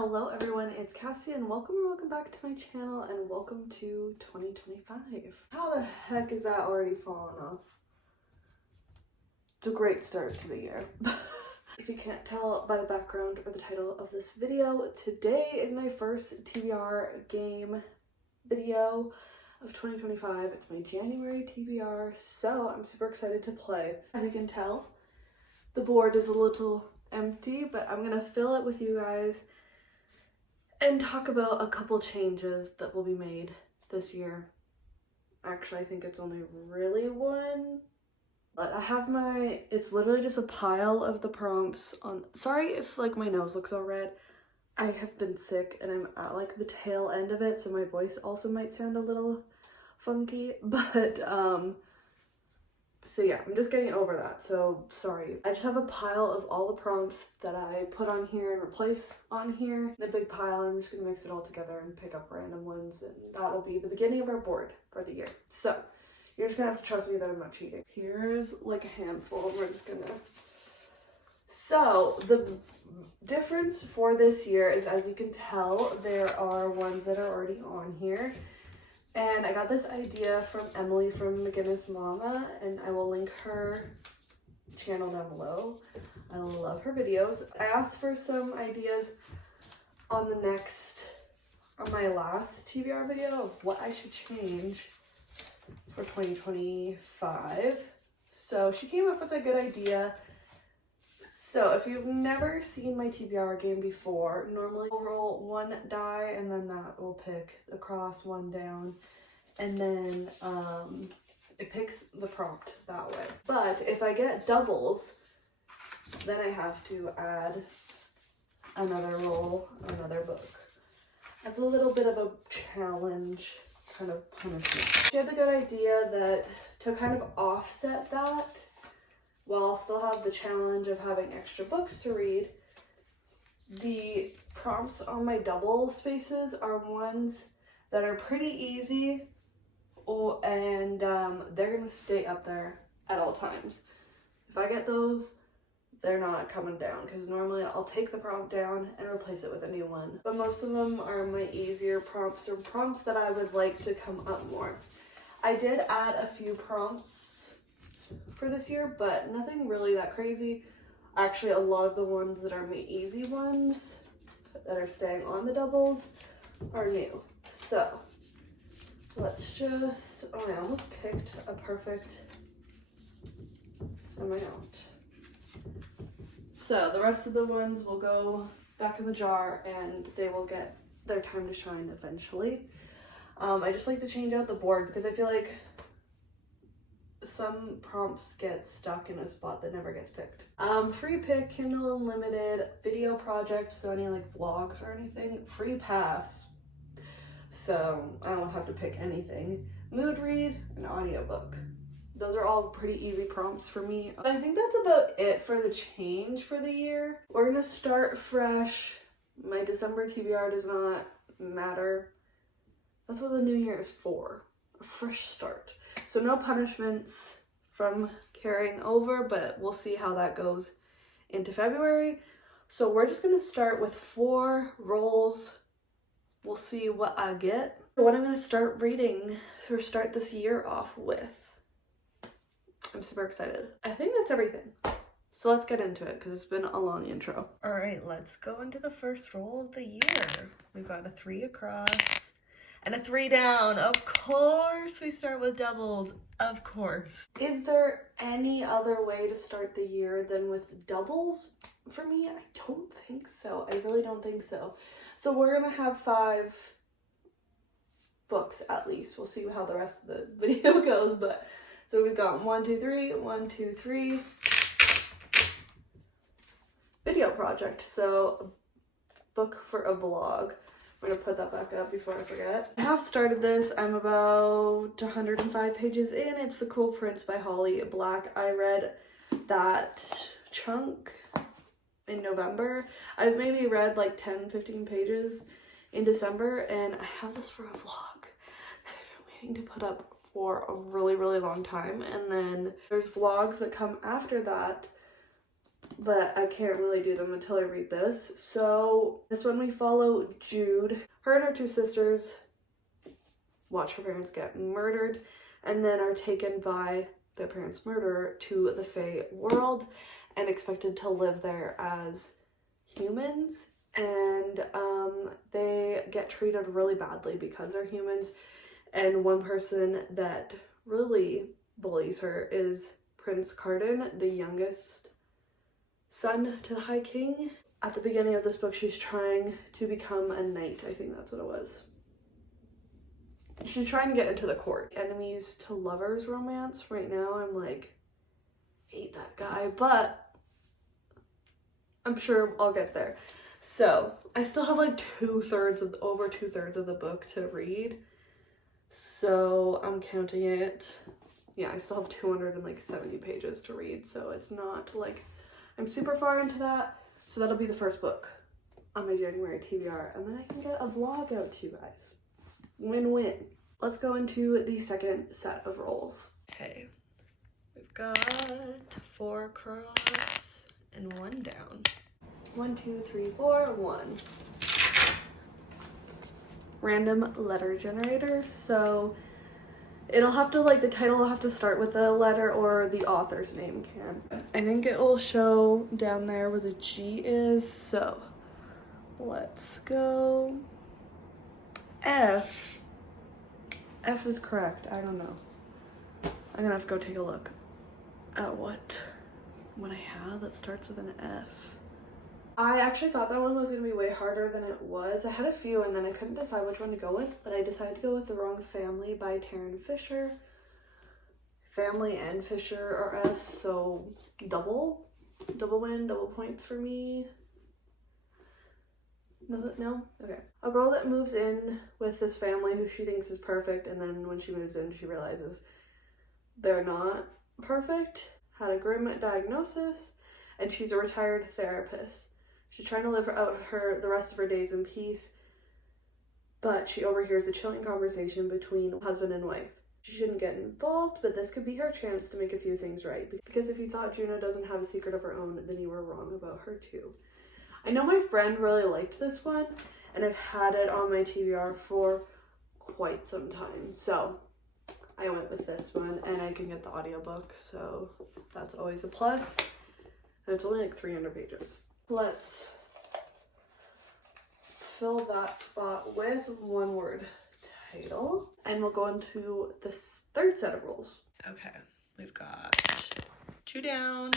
Hello everyone, it's Cassie and welcome back to my channel and welcome to 2025. How the heck is that already falling off? It's a great start to the year. If you can't tell by the background or the title of this video, today is my first TBR game video of 2025. It's my January TBR, so I'm super excited to play. As you can tell, the board is a little empty, but I'm gonna fill it with you guys and talk about a couple changes that will be made this year. Actually, I think it's only really one. But I have it's literally just a pile of the prompts on. Sorry if like my nose looks all red. I have been sick and I'm at like the tail end of it, so my voice also might sound a little funky, but so yeah, I'm just getting over that, so sorry. I just have a pile of all the prompts that I put on here and replace on here. In a big pile, I'm just gonna mix it all together and pick up random ones, and that'll be the beginning of our board for the year. So, you're just gonna have to trust me that I'm not cheating. Here's like a handful, we're just gonna... So, the difference for this year is, as you can tell, there are ones that are already on here. And I got this idea from Emily from McGinnis Mama, and I will link her channel down below. I love her videos. I asked for some ideas on my last TBR video of what I should change for 2025. So she came up with a good idea. So if you've never seen my TBR game before, normally I'll roll one die and then that will pick across one down, and then it picks the prompt that way. But if I get doubles, then I have to add another roll, another book. That's a little bit of a challenge, kind of punishment. She had the good idea that to kind of offset that, while I'll still have the challenge of having extra books to read, the prompts on my double spaces are ones that are pretty easy, and they're gonna stay up there at all times. If I get those, they're not coming down, because normally I'll take the prompt down and replace it with a new one. But most of them are my easier prompts, or prompts that I would like to come up more. I did add a few prompts for this year, but nothing really that crazy. Actually, a lot of the ones that are my easy ones that are staying on the doubles are new. So let's just, oh, I almost picked a perfect amount. So the rest of the ones will go back in the jar and they will get their time to shine eventually. I just like to change out the board because I feel like some prompts get stuck in a spot that never gets picked. Free pick, Kindle Unlimited, video project, so any like vlogs or anything, free pass. So I don't have to pick anything. Mood read, and audiobook. Those are all pretty easy prompts for me. I think that's about it for the change for the year. We're gonna start fresh. My December TBR does not matter. That's what the new year is for, a fresh start. So no punishments from carrying over, but we'll see how that goes into February. So we're just gonna start with 4 rolls. We'll see what I get. What I'm gonna start reading or start this year off with. I'm super excited. I think that's everything. So let's get into it because it's been a long intro. All right, let's go into the first roll of the year. We've got a 3 across and a 3 down. Of course we start with doubles, of course. Is there any other way to start the year than with doubles? For me, I don't think so. I really don't think so. So we're gonna have 5 books at least. We'll see how the rest of the video goes, but so we've got 1, 2, 3, 1, 2, 3. Video project, so book for a vlog. I'm gonna put that back up before I forget. I have started this. I'm about 105 pages in. It's The Cool Prince by Holly Black. I read that chunk in November. I've maybe read like 10-15 pages in December, and I have this for a vlog that I've been waiting to put up for a really long time. And then there's vlogs that come after that but I can't really do them until I read this. So this one we follow Jude. Her and her two sisters watch her parents get murdered and then are taken by their parents' murderer to the Fae world and expected to live there as humans. And they get treated really badly because they're humans. And one person that really bullies her is Prince Carden, the youngest son to the High King. At the beginning of this book, she's trying to become a knight. I think that's what it was. She's trying to get into the court. Enemies to lovers romance. Right now, I'm like, hate that guy, but I'm sure I'll get there. So I still have like over two thirds of the book to read. So I'm counting it. Yeah, I still have 270 pages to read. So it's not like I'm super far into that. So that'll be the first book on my January TBR. And then I can get a vlog out to you guys. Win-win. Let's go into the second set of rolls. Okay, we've got 4 across and 1 down. 1, 2, 3, 4, 1. Random letter generator. So it'll have to, like, the title will have to start with a letter or the author's name can. I think it will show down there where the G is. So let's go F. F is correct. I don't know. I'm gonna have to go take a look at what I have that starts with an F. I actually thought that one was gonna be way harder than it was. I had a few and then I couldn't decide which one to go with, but I decided to go with The Wrong Family by Taryn Fisher. Family and Fisher are F, so double win, double points for me. No? Okay. A girl that moves in with this family who she thinks is perfect, and then when she moves in, she realizes they're not perfect, had a grim diagnosis, and she's a retired therapist. She's trying to live out the rest of her days in peace, but she overhears a chilling conversation between husband and wife. She shouldn't get involved, but this could be her chance to make a few things right, because if you thought Juno doesn't have a secret of her own, then you were wrong about her too. I know my friend really liked this one, and I've had it on my TBR for quite some time. So I went with this one, and I can get the audiobook, so that's always a plus. And it's only like 300 pages. Let's fill that spot with one word title, and we'll go into the third set of rules. Okay, we've got 2 down.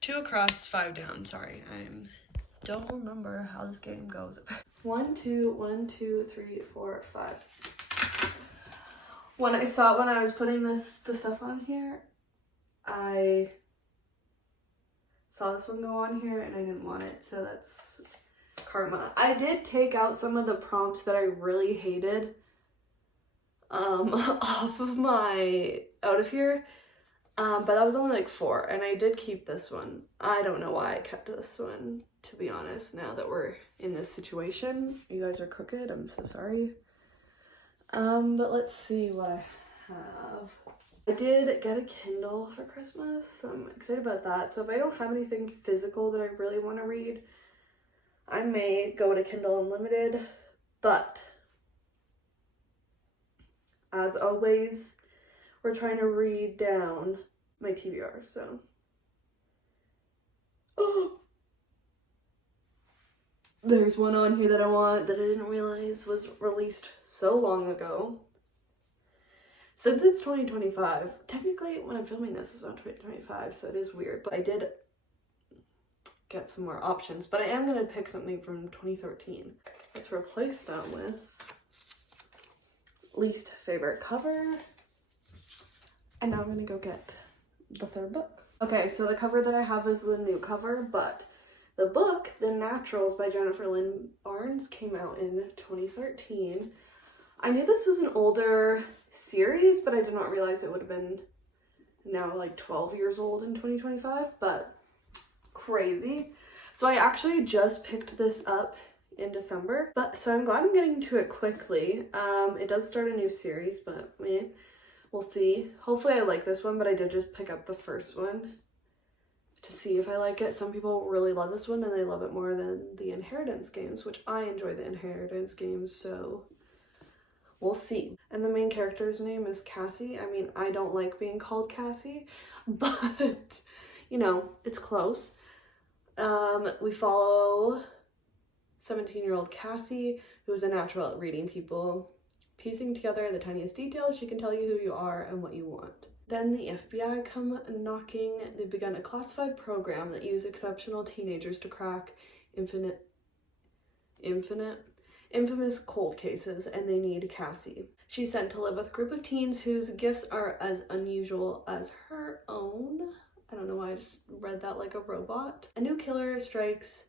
2 across, 5 down. Sorry, I don't remember how this game goes. 1, 2, 1, 2, 3, 4, 5. When I was putting the stuff on here, I saw this one go on here and I didn't want it, so that's karma. I did take out some of the prompts that I really hated out of here. But that was only like 4, and I did keep this one. I don't know why I kept this one, to be honest, now that we're in this situation. You guys are crooked, I'm so sorry. But let's see what I have. I did get a Kindle for Christmas, so I'm excited about that. So if I don't have anything physical that I really want to read, I may go to Kindle Unlimited, but as always, we're trying to read down my TBR, so. Oh! There's one on here that I want that I didn't realize was released so long ago. Since it's 2025, technically when I'm filming this is on 2025, so it is weird, but I did get some more options, but I am going to pick something from 2013. Let's replace that with least favorite cover. And now I'm gonna go get the third book. Okay, so the cover that I have is the new cover, but the book, The Naturals by Jennifer Lynn Barnes, came out in 2013. I knew this was an older series, but I did not realize it would have been now like 12 years old in 2025, but crazy. So I actually just picked this up in December, so I'm glad I'm getting to it quickly. It does start a new series, but we'll see. Hopefully I like this one, but I did just pick up the first one to see if I like it. Some people really love this one and they love it more than the Inheritance games, which I enjoy the Inheritance games, so we'll see. And the main character's name is Cassie. I mean, I don't like being called Cassie, but you know, it's close. We follow 17-year-old Cassie, who is a natural at reading people, piecing together the tiniest details. She can tell you who you are and what you want. Then the FBI come knocking. They've begun a classified program that uses exceptional teenagers to crack infamous cold cases, and they need Cassie. She's sent to live with a group of teens whose gifts are as unusual as her own. I don't know why I just read that like a robot. A new killer strikes.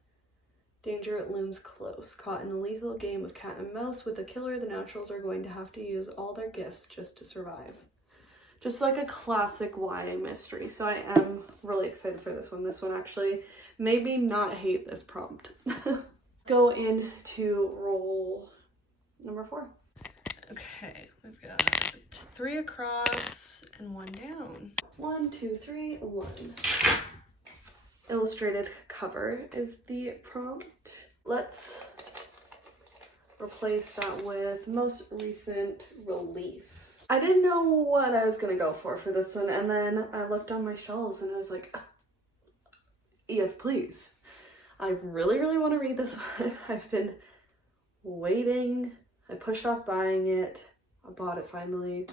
Danger looms close. Caught in a lethal game of cat and mouse with a killer, the naturals are going to have to use all their gifts just to survive. Just like a classic YA mystery. So I am really excited for this one. This one actually made me not hate this prompt. Go into roll number 4. Okay, we've got 3 across and 1 down. 1, 2, 3, 1. Illustrated cover is the prompt. Let's replace that with most recent release. I didn't know what I was gonna go for this one, and then I looked on my shelves and I was like, yes, please. I really, really want to read this one. I've been waiting. I pushed off buying it. I bought it finally.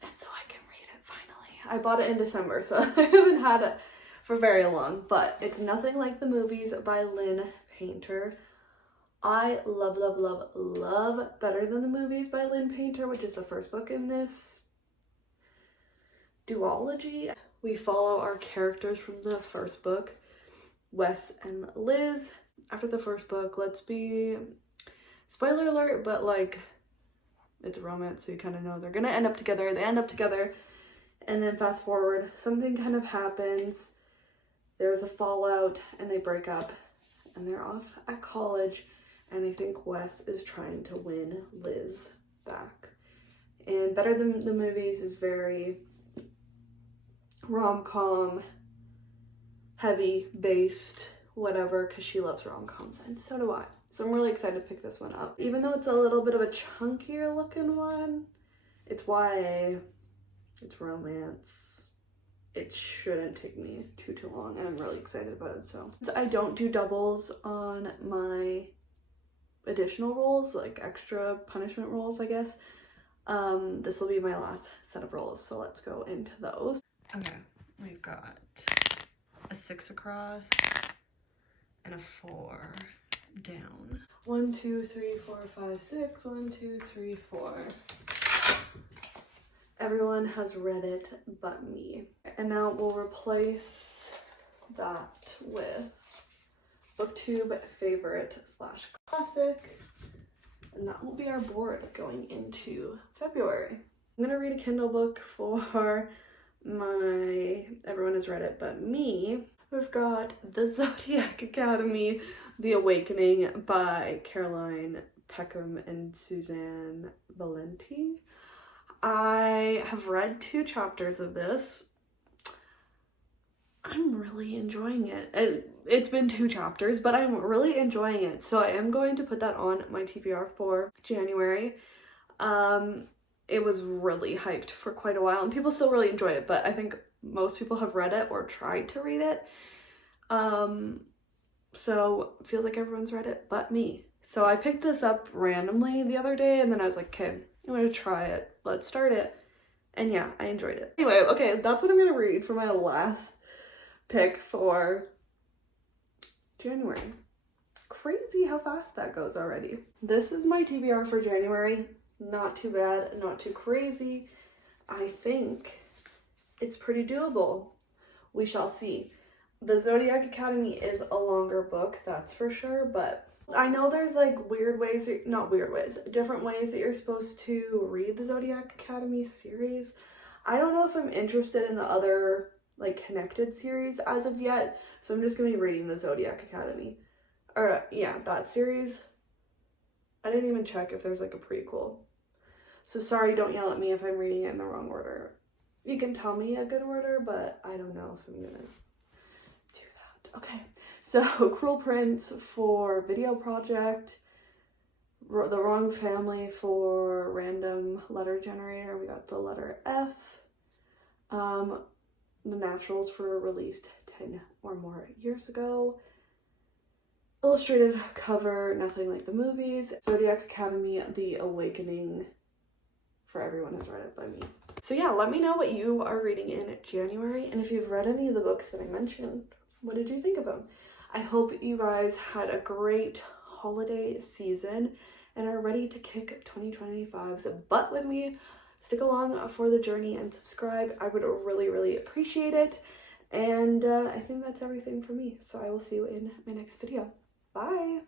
And so I can read it finally. I bought it in December, so I haven't had it for very long, but it's nothing like the movies by Lynn Painter. I love, love, love, love Better Than the Movies by Lynn Painter, which is the first book in this duology. We follow our characters from the first book, Wes and Liz. After the first book, let's be, spoiler alert, but like, it's a romance, so you kind of know they're gonna end up together. They end up together, and then fast forward, something kind of happens. There's a fallout, and they break up, and they're off at college, and I think Wes is trying to win Liz back. And Better Than the Movies is very rom-com, heavy based, whatever, because she loves rom-coms, and so do I. So I'm really excited to pick this one up. Even though it's a little bit of a chunkier looking one, it's YA, it's romance. It shouldn't take me too long, and I'm really excited about it. So I don't do doubles on my additional rolls, like extra punishment rolls, I guess. This will be my last set of rolls, so let's go into those. Okay, we've got a 6 across and a 4 down. 1, 2, 3, 4, 5, 6. 1, 2, 3, 4. Everyone has read it but me. And now we'll replace that with BookTube favorite / classic. And that will be our board going into February. I'm gonna read a Kindle book for my Everyone Has Read It But Me. We've got The Zodiac Academy, The Awakening by Caroline Peckham and Suzanne Valenti. I have read 2 chapters of this. I'm really enjoying it. It's been 2 chapters, but I'm really enjoying it. So I am going to put that on my TBR for January. It was really hyped for quite a while, and people still really enjoy it, but I think most people have read it or tried to read it. So it feels like everyone's read it but me. So I picked this up randomly the other day, and then I was like, okay, I'm gonna try it. Let's start it. And yeah, I enjoyed it. Anyway, okay, that's what I'm gonna read for my last pick for January. Crazy how fast that goes already. This is my TBR for January. Not too bad, not too crazy. I think it's pretty doable. We shall see. The Zodiac Academy is a longer book, that's for sure, but I know there's like different ways that you're supposed to read the Zodiac Academy series. I don't know if I'm interested in the other like connected series as of yet, so I'm just gonna be reading the Zodiac Academy. Or yeah, that series. I didn't even check if there's like a prequel. So sorry, don't yell at me if I'm reading it in the wrong order. You can tell me a good order, but I don't know if I'm gonna do that. Okay, so Cruel Prince for Video Project, The Wrong Family for Random Letter Generator, we got the letter F. The Naturals for released 10 or more years ago. Illustrated cover, Nothing Like the Movies. Zodiac Academy, The Awakening for Everyone Has Read It by me. So yeah, let me know what you are reading in January, and if you've read any of the books that I mentioned, what did you think of them? I hope you guys had a great holiday season and are ready to kick 2025's butt with me. Stick along for the journey and subscribe. I would really, really appreciate it. And I think that's everything for me. So I will see you in my next video. Bye!